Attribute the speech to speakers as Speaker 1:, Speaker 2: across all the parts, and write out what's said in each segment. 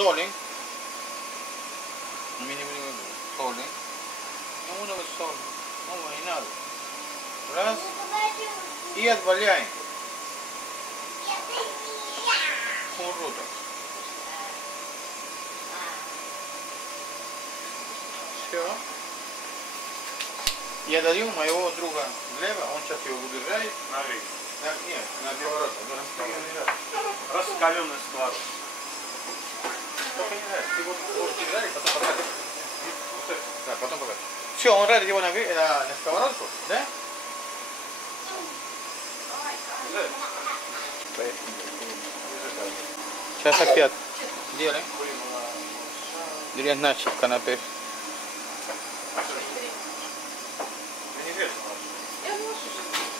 Speaker 1: Солим. Мы не будем солим. Ну, много солим. Много не надо. Раз. И отваляем. Круто. Все. Я дарил моего друга Глеба, он сейчас его жарить.
Speaker 2: На.
Speaker 1: На, нет, на. Ну, раз.
Speaker 2: Раскаленный склад.
Speaker 1: Только не знаю, ты вот можешь жарить, потом покажешь. Да, потом покажешь. Все, он жарит его на, на, на сковородку, да? Сейчас опять делаем. Делаем наши канапе.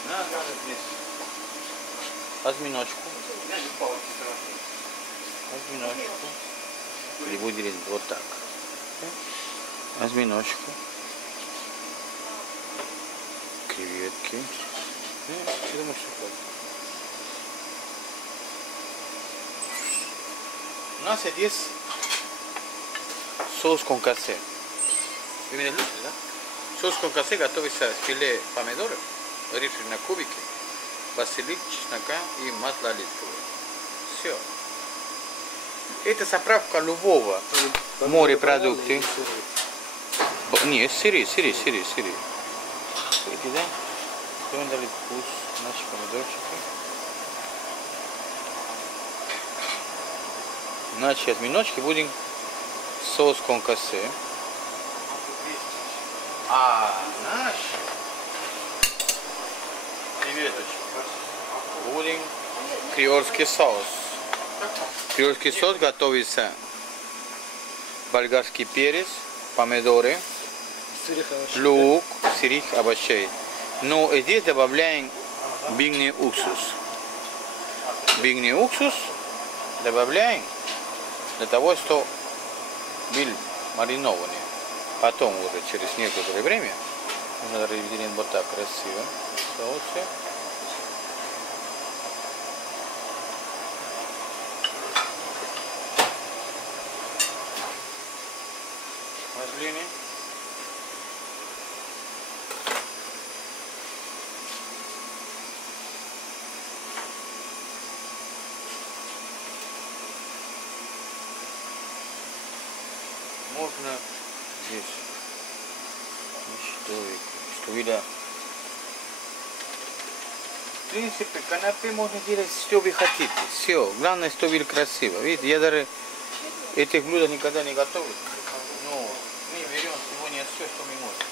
Speaker 1: Надо здесь. Осьминожку. И буду делить вот так. Осьминожку. Креветки. Я думаю, хватит. У нас здесь соус конкассе. Вы меня любите, да? Соус конкассе готовится с филе помидоров, режем на кубики, базилик, чеснока и масло оливковое. Все. Это заправка любого морепродукта. Б- Не, сырые, сырые, сырые, сырые. Видите, да? Будем дали вкус наши помидорчики. Наши осьминожки будем соус конкассе. А наш креветочки будем креольский соус. Креольский соус готовится болгарский перец, помидоры, лук, сырых овощей. Но здесь добавляем бигный уксус. Бигный уксус добавляем для того, что был маринованный. Потом уже через некоторое время нужно разделить вот так красиво в Маслины. Можно здесь что, что видно. В принципе, канапе можно делать что вы хотите. Все. Главное, что вы красиво. Видите, я даже этих блюд никогда не готовлю. Но мы берем сегодня все, что мы можем.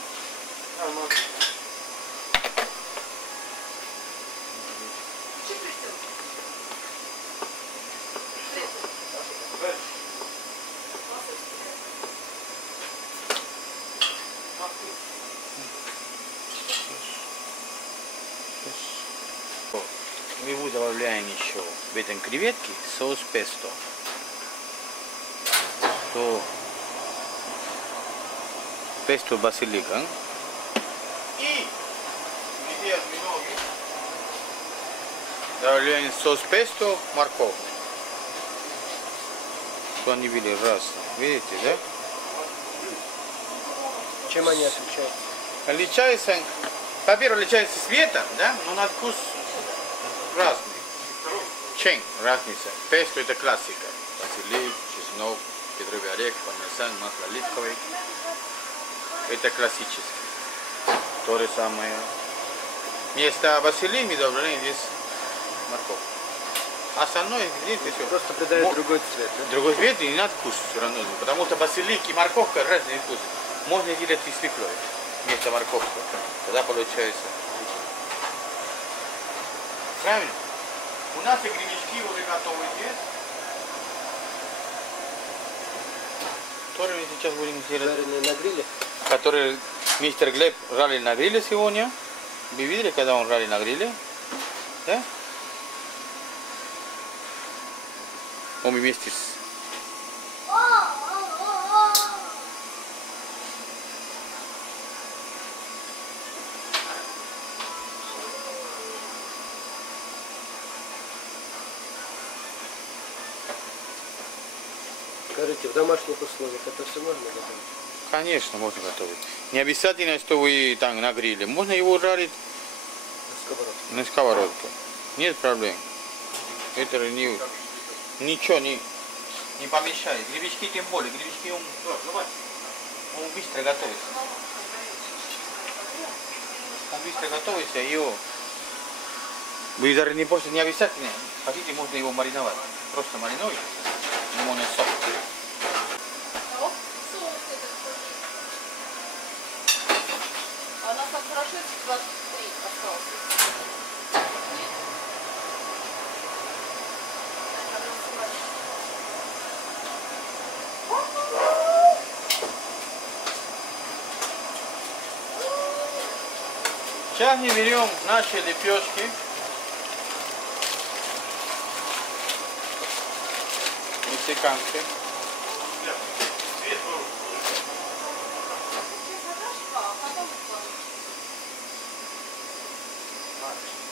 Speaker 1: Его добавляем еще в этом креветки соус песто. То песто базилика. И? Добавляем соус песто морковь. Что они видели раз. Видите, да?
Speaker 3: Чем они отличаются?
Speaker 1: Отличается, во-первых, отличается цветом, да, но на вкус разный. Чем разница? Песто это классика. Базилик, чеснок, кедровый орех, пармезан, масло оливковое. Это классический. То же самое. Вместо базилика мы добавляем здесь морковь. Остальное здесь все.
Speaker 3: Просто придает
Speaker 1: Мо-
Speaker 3: другой цвет. да?
Speaker 1: Другой цвет и не надо вкус все равно. Потому что базилик и морковка разный вкус. Можно делать и свеклой вместо морковки. Тогда получается. Правильно? У нас и гребешки уже готовы здесь. Которые мы сейчас будем делать.
Speaker 3: Жареные на гриле.
Speaker 1: Которые мистер Глеб жарил на гриле сегодня. Вы видели, когда он жарил на гриле? Да? Он вместе с
Speaker 3: Скажите, в домашних условиях это все можно готовить?
Speaker 1: Конечно, можно готовить. Не обязательно, что вы там на гриле. Можно его жарить
Speaker 3: На сковородке.
Speaker 1: на сковородке. Нет проблем. Это не, ничего не, не помешает. Гребешки тем более. Гребешки он, он быстро готовится. Он быстро готовится, и его... Вы даже не просто не обязательно. Хотите, можно его мариновать. Просто маринуете. Лимонный сок.
Speaker 4: Оп, соус этот купи. А у нас там хорошо 23 осталось. Нет? Так, надо сворачивать.
Speaker 1: Сейчас мы берем наши лепешки. Мексиканские.
Speaker 4: Сейчас отдашь, а потом укладывай.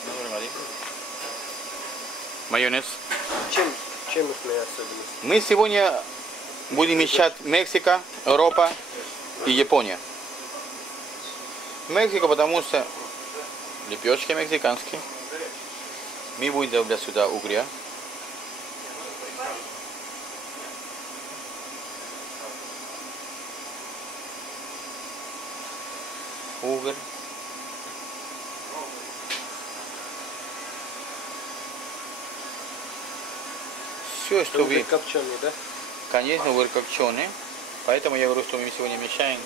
Speaker 1: Ну, говори. Майонез.
Speaker 3: Чем, чем их особенность?
Speaker 1: Мы сегодня будем мешать Мексика, Европа и Япония. Мексика, потому что лепешки мексиканские. Мы будем добавлять сюда угря. Уголь. Все, что вы...
Speaker 3: копченый, да?
Speaker 1: Конечно, уголь копченый. Поэтому я говорю, что мы сегодня мешаем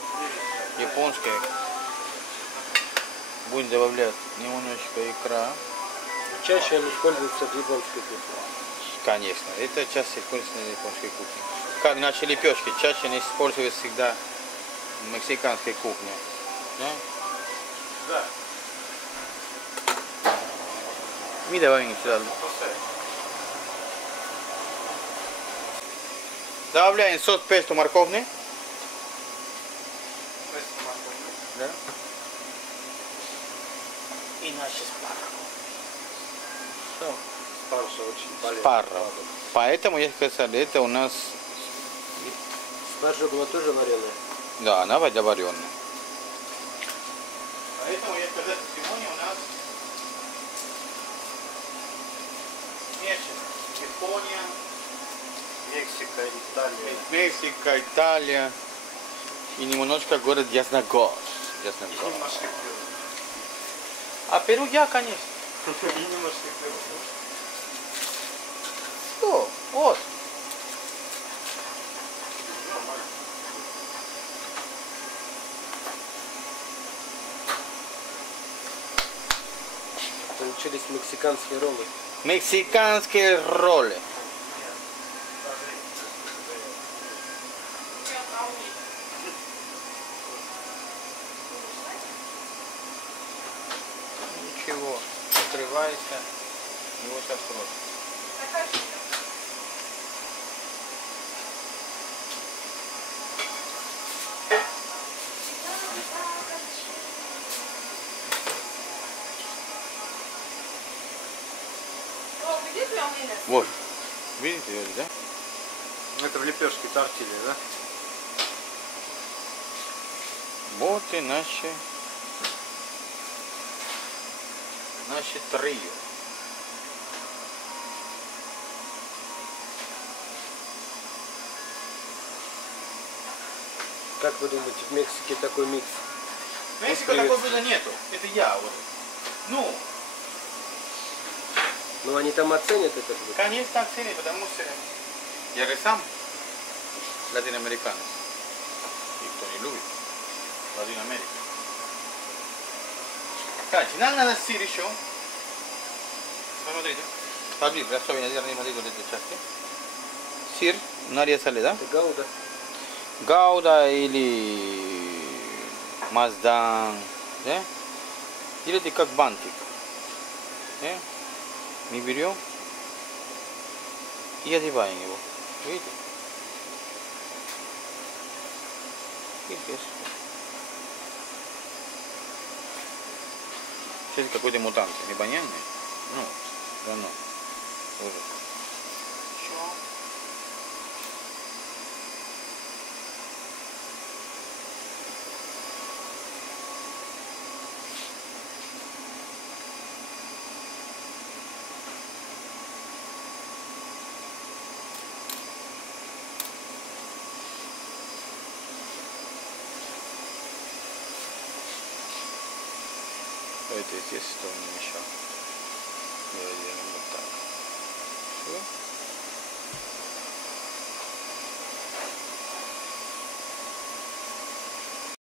Speaker 1: японское. Будем добавлять немножечко икра.
Speaker 3: Чаще он используется в японской кухне.
Speaker 1: Конечно, это часть используется на японской кухне. Как наши лепешки, чаще не используют всегда в мексиканской кухне. Да?
Speaker 2: Да.
Speaker 1: Мы добавим сюда. Добавляем сос песто морковный. Да. И наши
Speaker 3: очень полезна.
Speaker 1: Спаржа. Поэтому я сказал, это у нас,
Speaker 3: Спаржа была тоже вареная.
Speaker 1: да, она водоворенная. Поэтому я сказал, сегодня у нас смешано. Япония,
Speaker 2: Мексика, Италия.
Speaker 1: Мексика, Италия и немножко город Ясногорск. Ясногорск.
Speaker 2: Немножко Перу.
Speaker 1: А Перу я, конечно.
Speaker 2: И немножко Перу.
Speaker 1: Что? Вот.
Speaker 3: Получились мексиканские роллы.
Speaker 1: Мексиканские роллы. Ничего, открывается, вот так просто. Вот. Видите, да?
Speaker 2: Это в лепешке тортили, да?
Speaker 1: Вот и наши трио.
Speaker 3: Как вы думаете, в Мексике такой микс?
Speaker 1: В Мексике такого блюда нету. Это я вот. Ну,
Speaker 3: Ну они там оценят этот блюд.
Speaker 1: конечно, оценят, потому что я же сам латиноамериканец. И кто не любит Латиноамерику. Кстати, нам надо сыр еще. Посмотрите. Поближе, особенно я не смотрю этой части. Сыр нарезали, да?
Speaker 3: Это гауда.
Speaker 1: Гауда или Маздан, да? Делайте как бантик. Да? Мы берем и одеваем его. Видите? И здесь. Сейчас какой-то мутант, непонятный. Ну, да ну. Ужас. работает, если то он не мешал. Я делаем вот так. Все.